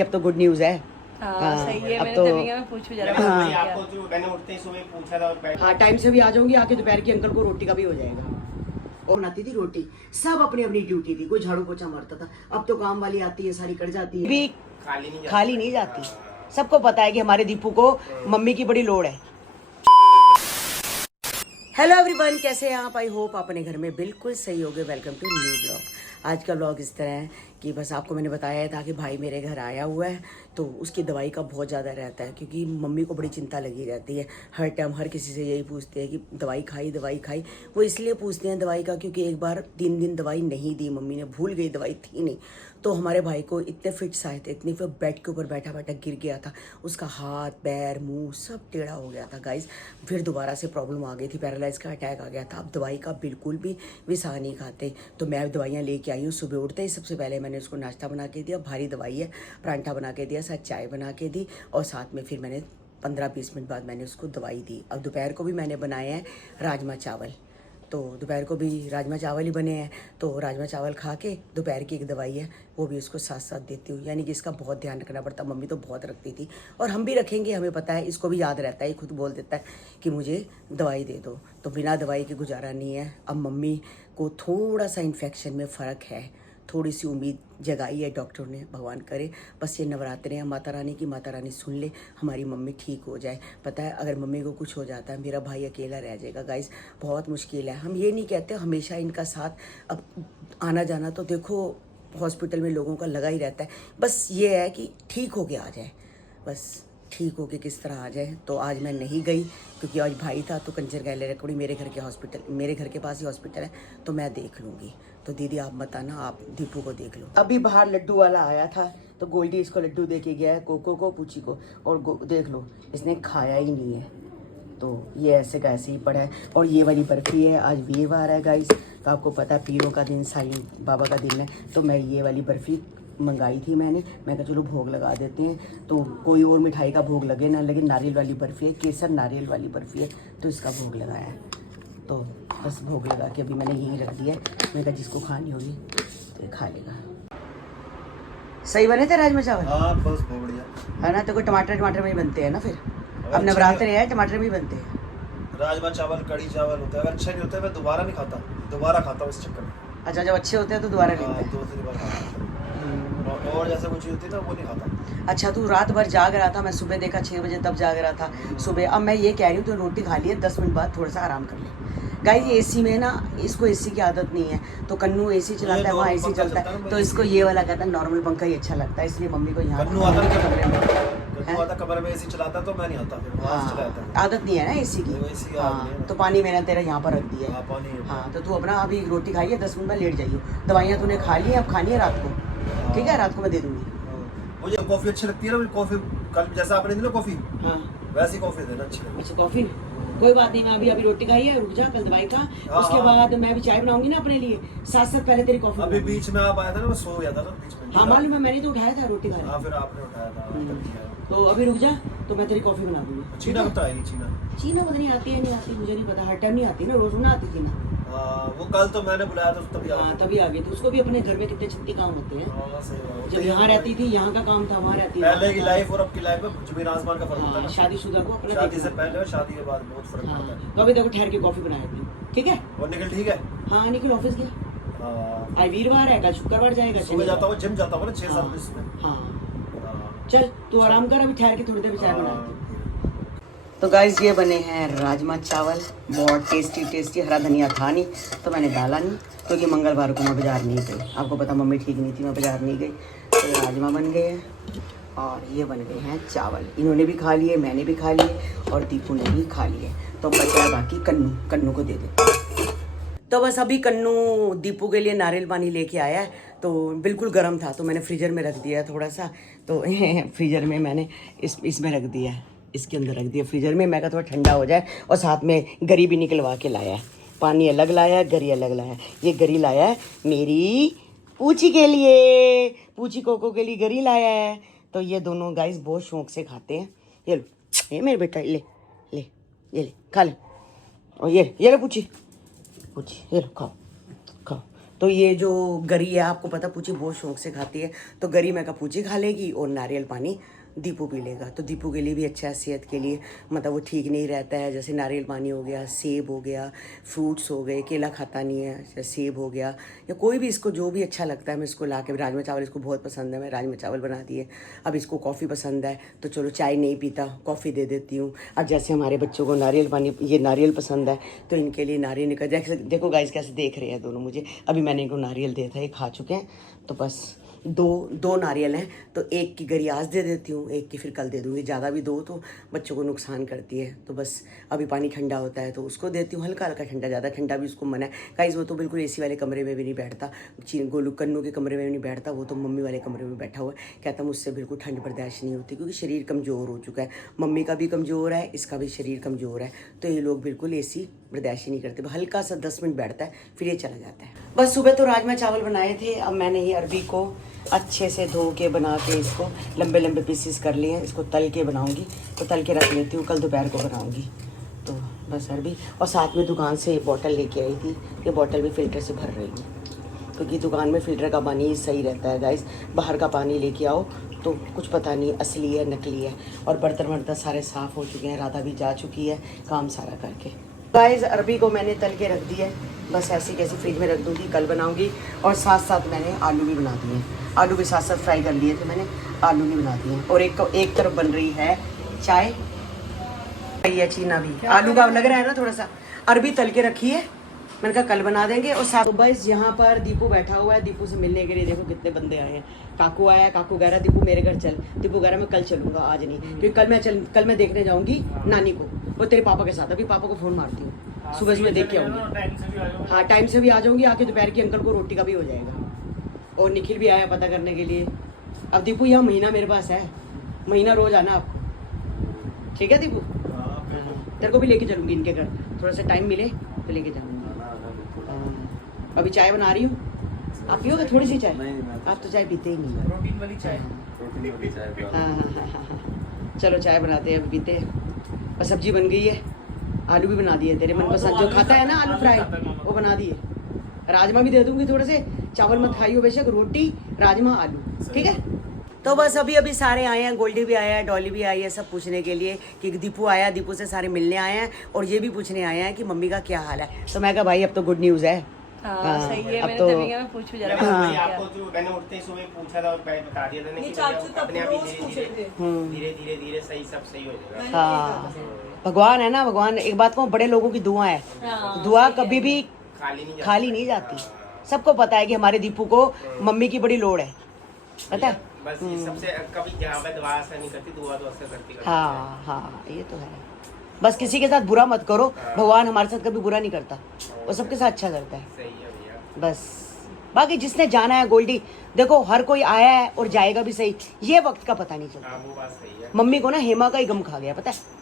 अब तो good news है। सही है। अब मैंने तो तभी मैं पूछूं जरा। आपको जो मैंने उठते ही सुबह पूछा था। हाँ, टाइम से भी आ जाऊंगी, आके दोपहर की अंकल को रोटी का भी हो जाएगा। और बनाती थी रोटी, सब अपनी अपनी ड्यूटी थी, कोई झाड़ू पोछा मारता था। अब तो काम वाली आती है, सारी कर जाती है, भी खाली नहीं जाती। सबको पता है कि हमारे दीपू को मम्मी की बड़ी लोड़ है। हेलो एवरीवन, कैसे हैं आप? आई होप आप अपने घर में बिल्कुल सही होगे। Welcome to new blog. आज का ब्लॉग इस तरह है कि बस आपको मैंने बताया था कि भाई मेरे घर आया हुआ है, तो उसकी दवाई का बहुत ज़्यादा रहता है, क्योंकि मम्मी को बड़ी चिंता लगी रहती है। हर टाइम हर किसी से यही पूछते हैं कि दवाई खाई। वो इसलिए पूछते हैं दवाई का क्योंकि एक बार 3 दिन दवाई नहीं दी, मम्मी ने भूल गई, दवाई थी नहीं। तो हमारे भाई को इतने फिट्स आए थे, इतनी, फिर बेड के ऊपर बैठा बैठा गिर गया था। उसका हाथ पैर मुंह सब टेढ़ा हो गया था गाइज। फिर दोबारा से प्रॉब्लम आ गई थी, पैरालाइज का अटैक आ गया था। अब दवाई का बिल्कुल भी विसा नहीं खाते। तो मैं दवाइयाँ लेके आई हूँ। सुबह उठते ही सबसे पहले मैंने उसको नाश्ता बना के दिया, भारी दवाई है, परांठा बना के दिया, साथ चाय बना के दी, और साथ में फिर मैंने 15-20 मिनट बाद मैंने उसको दवाई दी। अब दोपहर को भी मैंने बनाए हैं राजमा चावल, तो दोपहर को भी राजमा चावल ही बने हैं। तो राजमा चावल खा के दोपहर की एक दवाई है वो भी उसको साथ साथ देती हूँ, यानी कि इसका बहुत ध्यान रखना पड़ता। मम्मी तो बहुत रखती थी और हम भी रखेंगे, हमें पता है, इसको भी याद रहता है, खुद बोल देता है कि मुझे दवाई दे दो। तो बिना दवाई के गुजारा नहीं है। अब मम्मी को थोड़ा सा इन्फेक्शन में फ़र्क है, थोड़ी सी उम्मीद जगाई है डॉक्टर ने, भगवान करे बस ये नवरात्रे हैं माता रानी की, माता रानी सुन ले, हमारी मम्मी ठीक हो जाए। पता है अगर मम्मी को कुछ हो जाता है मेरा भाई अकेला रह जाएगा गाइस, बहुत मुश्किल है। हम ये नहीं कहते हमेशा इनका साथ, अब आना जाना तो देखो हॉस्पिटल में लोगों का लगा ही रहता है, बस ये है कि ठीक हो के आ जाए, बस ठीक हो के किस तरह आ जाए। तो आज मैं नहीं गई क्योंकि आज भाई था, तो कंचर गैलरी कोड़ी मेरे घर के हॉस्पिटल, मेरे घर के पास ही हॉस्पिटल है, तो मैं देख लूँगी। तो दीदी आप मत आना, आप दीपू को देख लो। अभी बाहर लड्डू वाला आया था, तो गोल्डी इसको लड्डू दे के गया है, कोको को, पूछी को, और देख लो इसने खाया ही नहीं है, तो ये ऐसे का ऐसे ही पड़ा है। और ये वाली बर्फ़ी है, आज वीरवार है गाइस, तो आपको पता है पीरों का दिन, साईं बाबा का दिन है, तो मैं ये वाली बर्फ़ी मंगाई थी मैं कहा चलो भोग लगा देते हैं, तो कोई और मिठाई का भोग लगे ना लगे, नारियल वाली बर्फ़ी है, केसर नारियल वाली बर्फ़ी है, तो इसका भोग लगाया है। तो बस भोग लगा के अभी मैंने यहीं रख दिया है। मैं कहा जिसको खानी होगी तो ये खा लेगा। सही बने थे राजमा चावल? हाँ बस बहुत बढ़िया है ना, तो कोई टमाटर में ही बनते हैं ना फिर, अब नवरात्रे है, टमाटर में ही बनते हैं। राजमा चावल कड़ी चावल होता है, अगर अच्छे नहीं होते मैं दोबारा नहीं खाता, दोबारा खाता हूँ इस चक्कर में। अच्छा, जब अच्छे होते हैं तो दोबारा लेते हैं। 2-3 बार खाता हूँ। और जैसे कुछ चीज़ होती है ना वो नहीं खाता। अच्छा, तू रात भर जाग रहा था, मैं सुबह देखा 6 बजे तब जाग रहा था सुबह। अब मैं ये कह रही हूँ, तो रोटी खा ली है, 10 मिनट बाद थोड़ा सा आराम कर ले गाइस। ये एसी में ना, इसको एसी की आदत नहीं है, तो कन्नू एसी चलाता है, वहाँ एसी चलता है, तो इसको ये वाला कहता है नॉर्मल पंखा ही अच्छा लगता है, इसलिए मम्मी को यहाँ कमरे में एसी चलाता तो मैं नहीं आता, फिर वहाँ से चलाता है। आदत नहीं है ना एसी की। हाँ, तो पानी मैंने तेरा यहाँ पर रख दिया है। हाँ, तो तू अपना अभी रोटी खाइए, 10 मिनट में लेट जाइए। दवाइयाँ तूने खा ली, अब खानी है रात को, ठीक है? रात को मैं दे दूँगी। मुझे कॉफ़ी अच्छी लगती है ना, कॉफ़ी कल जैसा आपने दी ना कॉफ़ी, हाँ वैसी कॉफ़ी देना अच्छी लगती है। अच्छा, कॉफी कोई बात नहीं, मैं अभी रोटी खाई है, रुक जा, कल दवाई खा, उसके बाद मैं भी चाय बनाऊंगी ना अपने लिए, साथ पहले तेरी कॉफी। अभी बीच में आप आया था ना, मैं सो गया था ना बीच में। हाँ मालूम है, मैंने तो उठाया था रोटी खाने। हाँ फिर आपने उठाया था। तो अभी रुक जा, तो मैं तेरी कॉफी बना दूंगी। चीना कब आएगी? चीना पता नहीं आती है नहीं आती, मुझे नहीं पता, हर टाइम नहीं आती ना, रोज ना आती थी ना। वो कल तो मैंने बुलाया था तभी आ गई। तभी आ गई, तो उसको भी अपने घर में कितने छत्ती काम होते हैं। हाँ, सही बात। जब यहाँ रहती थी, यहाँ का काम था, वहाँ रहती पहले की लाइफ और अब की लाइफ में जमीन आसमान का फर्क होता है ना। शादीशुदा को अपने शादी से पहले और शादी के बाद बहुत फर्क हाँ, होता है। तो अभी देखो ठहर के कॉफी बनाया थी, ठीक है? और निखिल ठीक है? हाँ, निखिल ऑफिस गया, आज वीरवार है, कल शुक्रवार जाएगा। सुबह जाता हूँ, जिम जाता हूँ ना 6-7 बजे में। हाँ, चल तू आराम कर, अभी ठहर के थोड़ी देर चाय बनाती हूँ। तो गाइस ये बने हैं राजमा चावल, बहुत टेस्टी। हरा धनिया था नहीं तो मैंने डाला नहीं, क्योंकि मंगलवार को मैं बाज़ार नहीं गई, आपको पता मम्मी ठीक नहीं थी, मैं बाज़ार नहीं गई। तो राजमा बन गए हैं और ये बन गए हैं चावल, इन्होंने भी खा लिए, मैंने भी खा लिए और दीपू ने भी खा लिए। तो बचा है बाकी कन्नू को दे दे। तो बस अभी कन्नू दीपू के लिए नारियल पानी लेके आया है, तो बिल्कुल गर्म था, तो मैंने फ्रीजर में रख दिया है थोड़ा सा, तो फ्रीजर में मैंने इसमें रख दिया है, इसके अंदर रख दिया फ्रीजर में। मैं कहा थोड़ा ठंडा हो जाए, और साथ में गरी भी निकलवा के लाया है, पानी अलग लाया है, गरी अलग लाया है। ये गरी लाया है मेरी पूची के लिए, पूची कोको के लिए गरी लाया है। तो ये दोनों गाइस बहुत शौक से खाते हैं। ये लो, ये मेरे बेटा, ले ये ले खा ले। और ये ले पूची, ये लो, खाओ, तो ये जो गरी है, आपको पता पूछी बहुत शौक से खाती है, तो गरी मैं का पूछी खा लेगी और नारियल पानी दीपू पी लेगा। तो दीपू के लिए भी अच्छा है, सेहत के लिए मतलब वो ठीक नहीं रहता है। जैसे नारियल पानी हो गया, सेब हो गया, फ्रूट्स हो गए, केला खाता नहीं है, जैसे सेब हो गया या कोई भी इसको जो भी अच्छा लगता है मैं इसको ला के, राजमा चावल इसको बहुत पसंद है, मैं राजमा चावल बना दिए। अब इसको कॉफ़ी पसंद है तो चलो चाय नहीं पीता, कॉफ़ी दे देती हूँ। अब जैसे हमारे बच्चों को नारियल पानी, ये नारियल पसंद है तो इनके लिए नारियल निकल जाए। देखो गाइस कैसे देख रहे हैं दोनों मुझे। अभी मैंने इनको नारियल दिया था, ये खा चुके हैं। तो बस दो नारियल हैं तो एक की गरी आज दे देती हूँ, एक की फिर कल दे दूँगी। ज़्यादा भी दो तो बच्चों को नुकसान करती है। तो बस अभी पानी ठंडा होता है तो उसको देती हूँ, हल्का हल्का ठंडा, ज़्यादा ठंडा भी उसको मना है। गाइस वो तो बिल्कुल एसी वाले कमरे में भी नहीं बैठता, गोलू कन्नू के कमरे में भी नहीं बैठता, वो तो मम्मी वाले कमरे में बैठा हुआ है। कहता मुझसे बिल्कुल ठंड बर्दाश्त नहीं होती क्योंकि शरीर कमज़ोर हो चुका है। मम्मी का भी कमज़ोर है, इसका भी शरीर कमज़ोर है, तो ये लोग बिल्कुल एसी बर्दाश्त ही नहीं करते। हल्का सा 10 मिनट बैठता है फिर ये चला जाता है। बस सुबह तो राजमा चावल बनाए थे। अब मैंने ये अरबी को अच्छे से धो के बना के इसको लंबे लंबे पीसीस कर लिए हैं। इसको तल के बनाऊंगी, तो तल के रख लेती हूँ, कल दोपहर को बनाऊंगी। तो बस अरबी, और साथ में दुकान से बॉटल लेके आई थी, ये बॉटल भी फ़िल्टर से भर रही हूँ क्योंकि दुकान में फ़िल्टर का पानी सही रहता है गाइस। बाहर का पानी लेके आओ तो कुछ पता नहीं असली है नकली है। और बर्तन वर्तन सारे साफ़ हो चुके हैं, राधा भी जा चुकी है काम सारा करके। गाइस अरबी को मैंने तल के रख दिया है, बस ऐसी कैसी फ्रिज में रख दूँगी, कल बनाऊँगी। और साथ साथ मैंने आलू भी बना दिए, आलू भी साथ साथ फ्राई कर लिए थे मैंने, आलू भी बना दिए। और एक तरफ बन रही है चाय, ये चीना भी, आलू का लग रहा है ना थोड़ा सा। अरबी तल के रखी है, मैंने कहा कल बना देंगे। और साथ बस यहाँ पर दीपू बैठा हुआ है, दीपू से मिलने के लिए देखो कितने बंदे आए हैं। काकू आया, काकू कह रहा दीपू मेरे घर चल, दीपू कह रहा मैं कल चलूँगा आज नहीं, क्योंकि कल मैं देखने जाऊँगी नानी को, वो तेरे पापा के साथ। अभी पापा को फ़ोन मारती हूँ, सुबह सुबह देख के आऊँगी। हाँ टाइम से भी आ जाऊँगी, आके दोपहर की अंकल को रोटी का भी हो जाएगा। और निखिल भी आया पता करने के लिए। अब दीपू यहाँ महीना मेरे पास है, महीना रोज आना आपको, ठीक है दीपू? तेरे को भी लेके चलूँगी इनके घर, थोड़ा सा टाइम मिले तो लेके जाऊँगी। अभी चाय बना रही हूँ, आप पियोगे थोड़ी सी चाय? आप तो चाय पीते ही नहीं। प्रोटीन वाली चाय। हाँ, चलो चाय बनाते हैं, अभी पीते हैं। और सब्जी बन गई है, आलू भी बना दिए तेरे मनपसंद, जो खाता है ना आलू फ्राई वो बना दिए। राजमा भी दे दूंगी थोड़े से, चावल मत खाइयो बेशक, रोटी राजमा आलू, ठीक है? तो बस अभी सारे आए हैं, गोल्डी भी आया है, डॉली भी आई है, सब पूछने के लिए कि दीपू आया, दीपू से सारे मिलने आए हैं। और ये भी पूछने आए हैं कि मम्मी का क्या हाल है। तो मैं कहा भाई अब तो गुड न्यूज़ है। हाँ, सही है। अब मैंने तो तभी कहा मैं पूछूं जरा। हाँ। आपको जो मैंने उठते ही सुबह पूछा था और बता दिया था ना कि अपने आप ही धीरे धीरे सही सब सही हो जाएगा। हाँ भगवान है ना, भगवान एक बात कहूँ, बड़े लोगों की दुआ है, दुआ कभी भी खाली नहीं जाती। सबको पता है कि हमारे दीपू को मम्मी की बड़ी लोड़ है, पता है? बस ये सबसे कभी जहाँ पे दुआ असर नहीं करती, दुआ तो असर करती। हाँ हाँ ये तो है। बस किसी के साथ बुरा मत करो, भगवान हमारे साथ कभी बुरा नहीं करता, वो सबके साथ अच्छा करता है। सही है भैया। बस बाकी जिसने जाना है गोल्डी, देखो हर कोई आया है और जाएगा भी सही, ये वक्त का पता नहीं चलता। वो बात सही है। मम्मी को ना हेमा का ही गम खा गया, पता है?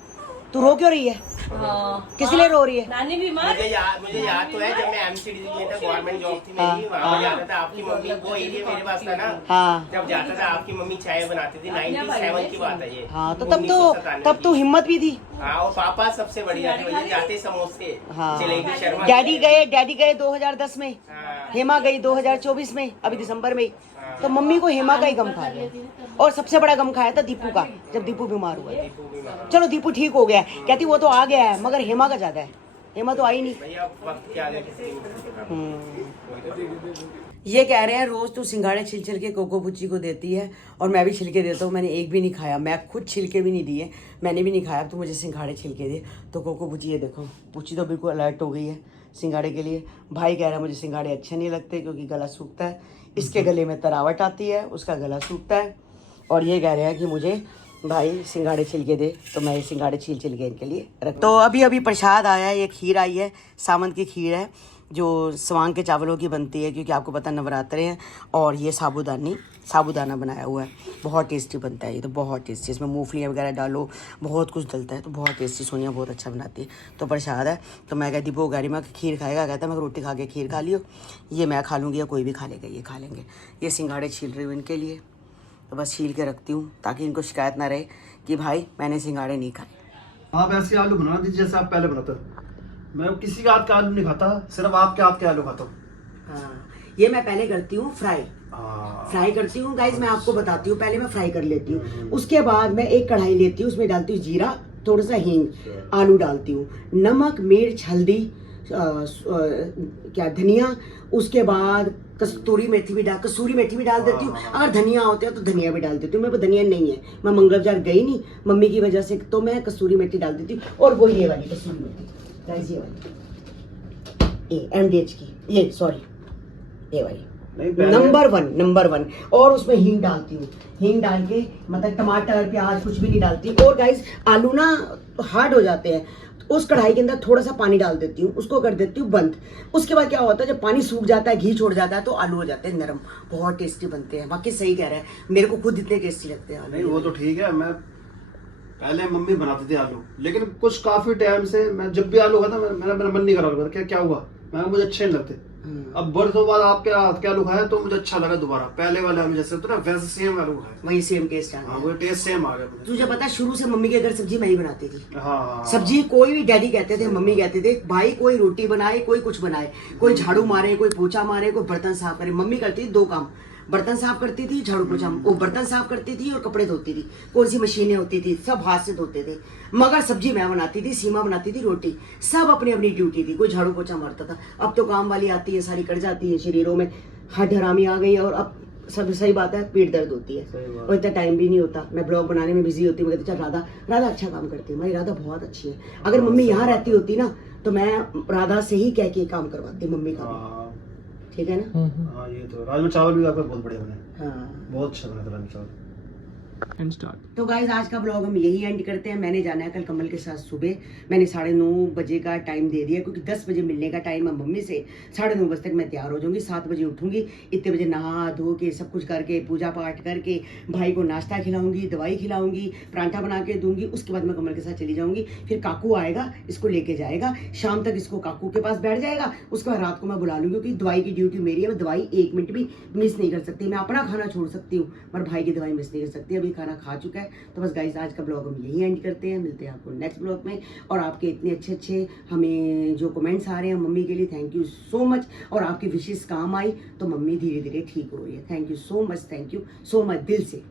तू रो क्यों रही है? हाँ। किस लिए रो रही है? नानी बीमार। मुझे याद तो है जब मैं एमसीडी में था, गवर्नमेंट जॉब थी मेरी, वहाँ जाता था आपकी मम्मी, वो एरिया मेरे पास था ना, हाँ जब जाता था आपकी मम्मी चाय बनाती थी। 97 की बात है ये। हाँ, तो तब तो हिम्मत भी थी। हाँ, और पापा सबसे बढ़िया थे भैया, जाते समोसे हाँ। जलेबी शर्मा। डैडी गए 2010 में, हेमा गई 2024 में, अभी दिसंबर में। तो मम्मी को हेमा का ही गम खा गया, और सबसे बड़ा गम खाया था दीपू का, जब दीपू बीमार हुआ। चलो दीपू ठीक हो गया, कहती वो तो आ गया है, मगर हेमा का ज्यादा है, हेमा तो आई नहीं। भैया वक्त क्या है किसी ये कह रहे हैं रोज तो सिंघाड़े छिल के कोको बुच्ची को देती है, और मैं भी छिलके देता हूँ। मैंने एक भी नहीं खाया, मैं खुद छिलके भी नहीं दिए, मैंने भी नहीं खाया। तो मुझे सिंघाड़े छिलके दिए, तो कोको बुच्ची ये देखो, बुच्ची तो बिल्कुल अलर्ट हो गई है सिंघाड़े के लिए। भाई कह रहा है मुझे सिंघाड़े अच्छे नहीं लगते क्योंकि गला सूखता है, इसके गले में तरावट आती है, उसका गला सूखता है। और ये कह रहे हैं कि मुझे भाई सिंघाड़े छिलके दे, तो मैं ये सिंघाड़े छील के इनके लिए रख। तो अभी प्रसाद आया है, ये खीर आई है, सावंत की खीर है जो सवांग के चावलों की बनती है, क्योंकि आपको पता नवरात्रे हैं। और ये साबूदाना बनाया हुआ है, बहुत टेस्टी बनता है ये, तो बहुत टेस्टी। इसमें मूंगफलियाँ वगैरह डालो, बहुत कुछ डलता है, तो बहुत टेस्टी। सोनिया बहुत अच्छा बनाती है। तो प्रसाद है, तो मैं कहती वो गाड़ी में खीर खाएगा, कहता मैं रोटी खा के खीर खा लियो, ये मैं खा लूँगी या कोई भी खा लेगा, ये खा लेंगे। ये सिंघाड़े छील रही हूँ इनके लिए, तो बस छील के रखती हूँ ताकि इनको शिकायत ना रहे कि भाई मैंने सिंघाड़े नहीं खाए। आप ऐसे आलू बना दीजिए जैसे आप पहले बनाते हो। मैं किसी का हाथ का आलू नहीं खाता, सिर्फ आपके हाथ के आलू खाता हूँ। हाँ ये मैं पहले करती हूँ फ्राई हाँ। फ्राई करती हूँ गाइज, मैं आपको बताती हूँ। पहले मैं फ्राई कर लेती हूँ, उसके बाद मैं एक कढ़ाई लेती हूँ, उसमें डालती हूँ जीरा, थोड़ा सा हींग, आलू डालती हूँ, नमक, मिर्च, हल्दी, क्या धनिया, उसके बाद कसूरी मेथी भी डाल देती हूँ। अगर धनिया होते हैं तो धनिया भी डाल देती हूँ। मेरे को धनिया नहीं है, मैं मंगल बाजार गई नहीं मम्मी की वजह से, तो मैं कसूरी मेथी डाल देती हूँ। और वो ये वाली कसूरी मेथी गाइस, ये वाली MDH की, ये सॉरी ये वाली नंबर वन। और उसमें हींग डालती हूँ, हींग डाल के मतलब टमाटर प्याज कुछ भी नहीं डालती। और गाइस आलू ना हार्ड हो जाते हैं, तो उस कढ़ाई के अंदर थोड़ा सा पानी डाल देती हूँ, उसको कर देती हूँ बंद। उसके बाद क्या होता है, जब पानी सूख जाता है, घी छोड़ जाता है, तो आलू हो जाते हैं नरम, बहुत टेस्टी बनते हैं। बाकी सही कह रहे हैं, मेरे को खुद इतने टेस्टी लगते हैं। नहीं वो तो ठीक है, मैं पहले मम्मी बनाती थी आलू, लेकिन कुछ काफी टाइम से मैं जब भी आलू खाता मेरा मन नहीं कर रहा, क्या हुआ, मुझे अच्छे नहीं लगते। अब बरसों बाद आपके हाथ के आलू खाया तो मुझे अच्छा लगा दोबारा, पहले वाले आलू जैसे होते ना वैसे सेम आलू खाया, वही सेम टेस्ट आ गया। हाँ वो टेस्ट सेम आ गया मुझे। तुझे पता शुरू से मम्मी के घर सब्जी मैं ही बनाती थी। हाँ सब्जी कोई भी, डैडी कहते थे, मम्मी कहते थे, भाई कोई रोटी बनाए, कोई कुछ बनाए, कोई झाड़ू मारे, कोई पोछा मारे, कोई बर्तन साफ करे, मम्मी करती थी दो काम, बर्तन साफ करती थी, झाड़ू पोछा, वो बर्तन साफ करती थी और कपड़े धोती थी। कौन सी मशीनें होती थी, सब हाथ से धोते थे। मगर सब्जी मैं बनाती थी, सीमा बनाती थी, रोटी, सब अपनी अपनी ड्यूटी थी, कोई झाड़ू पोछा मारता था। अब तो काम वाली आती है, सारी कट जाती है, शरीरों में हड्ड हरामी आ गई है, और अब सब सही बात है, पेट दर्द होती है और इतना टाइम भी नहीं होता। मैं ब्लॉग बनाने में बिजी होती हूँ, मैं कहती चल राधा अच्छा काम करती है, मेरी राधा बहुत अच्छी है। अगर मम्मी यहाँ रहती होती ना तो मैं राधा से ही कह के काम करवाती मम्मी का, ठीक है ना। हाँ ये तो राजमा चावल भी आपका बहुत बढ़िया बने, हाँ बहुत अच्छा बना था राजमा चावल। तो गाइज आज का ब्लॉग हम यही एंड करते हैं। मैंने जाना है कल कमल के साथ सुबह, मैंने 9:30 बजे का टाइम दे दिया, क्योंकि 10 बजे मिलने का टाइम है मम्मी से। 9:30 बजे तक मैं तैयार हो जाऊंगी, 7 बजे उठूंगी, इतने बजे नहा धो के सब कुछ करके पूजा पाठ करके भाई को नाश्ता खिलाऊंगी, दवाई खिलाऊंगी, परांठा बना के दूंगी। उसके बाद मैं कमल के साथ चली जाऊंगी, फिर काकू आएगा, इसको लेके जाएगा, शाम तक इसको काकू के पास बैठ जाएगा। उसके बाद रात को मैं बुला लूंगी, क्योंकि दवाई की ड्यूटी मेरी है, मैं दवाई 1 मिनट भी मिस नहीं कर सकती। मैं अपना खाना छोड़ सकती हूँ पर भाई की दवाई मिस नहीं कर सकती। अभी खाना खा चुका है। तो बस गाइस आज का ब्लॉग हम यही एंड करते हैं, मिलते हैं आपको नेक्स्ट ब्लॉग में। और आपके इतने अच्छे हमें जो कमेंट्स आ रहे हैं मम्मी के लिए, थैंक यू सो मच। और आपकी विशेष काम आई तो मम्मी धीरे धीरे ठीक हो रही है। थैंक यू सो मच दिल से।